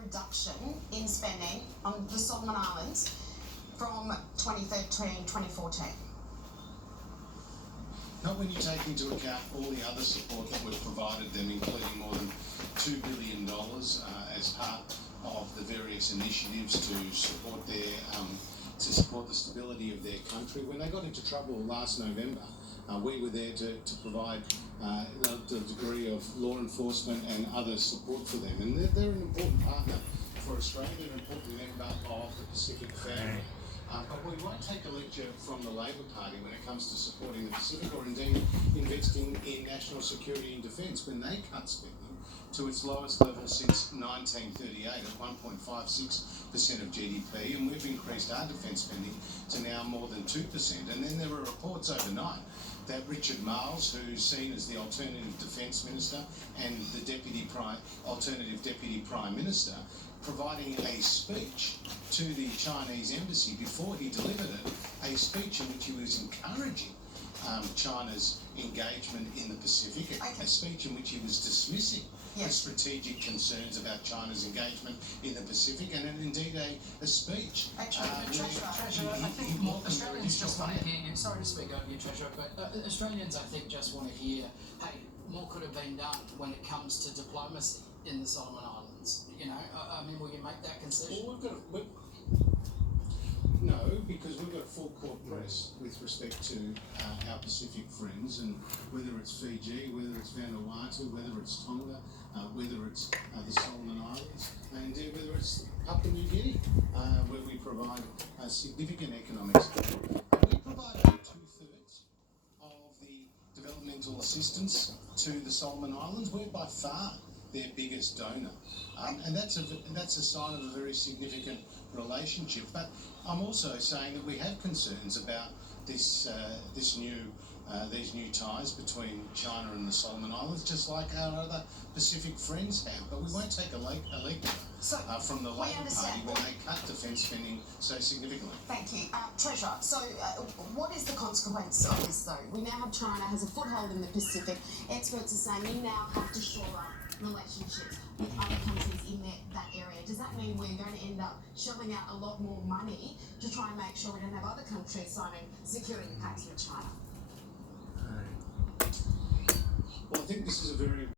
reduction in spending on the Solomon Islands from 2013, 2014? Not when you take into account all the other support that we've provided them, including more than $2 billion as part of the various initiatives to support the stability of their country. When they got into trouble last November, we were there to provide the degree of law enforcement and other support for them. And they're an important partner for Australia, they're an important member of the Pacific family. But we won't take a lecture from the Labor Party when it comes to supporting the Pacific or indeed investing in national security and defence when they cut spending to its lowest level since 1938 at 1.56% of GDP, and we've increased our defence spending to now more than 2%. And then there were reports overnight that Richard Marles, who's seen as the alternative defence minister and the alternative deputy prime minister, providing a speech to the Chinese embassy before he delivered it, a speech in which he was encouraging China's engagement in the Pacific, a speech in which he was dismissing the strategic concerns about China's engagement in the Pacific, and indeed a speech. Treasurer, I think more Australians just want to hear you. Sorry to speak over you, Treasurer, but Australians, I think, just want to hear, hey, more could have been done when it comes to diplomacy in the Solomon Islands. You know, I mean, will you make that concession? Well, no, because we've got a full court press with respect to our Pacific friends, and whether it's Fiji, whether it's Vanuatu, whether it's Tonga, whether it's the Solomon Islands, and indeed whether it's Papua New Guinea, where we provide significant economic support. We provide about 2/3 of the developmental assistance to the Solomon Islands. We're by far their biggest donor, and that's a sign of a very significant relationship. But I'm also saying that we have concerns about these new ties between China and the Solomon Islands, just like our other Pacific friends have. But we won't take a lecture from the Labor Party when they cut defence spending so significantly. Thank you. Treasurer, so what is the consequence of this, though? We now have China has a foothold in the Pacific. Experts are saying we now have to shore up relationships with other countries in that area. Does that mean we're going to end up shelling out a lot more money to try and make sure we don't have other countries signing security pacts with China? Well, I think this is a very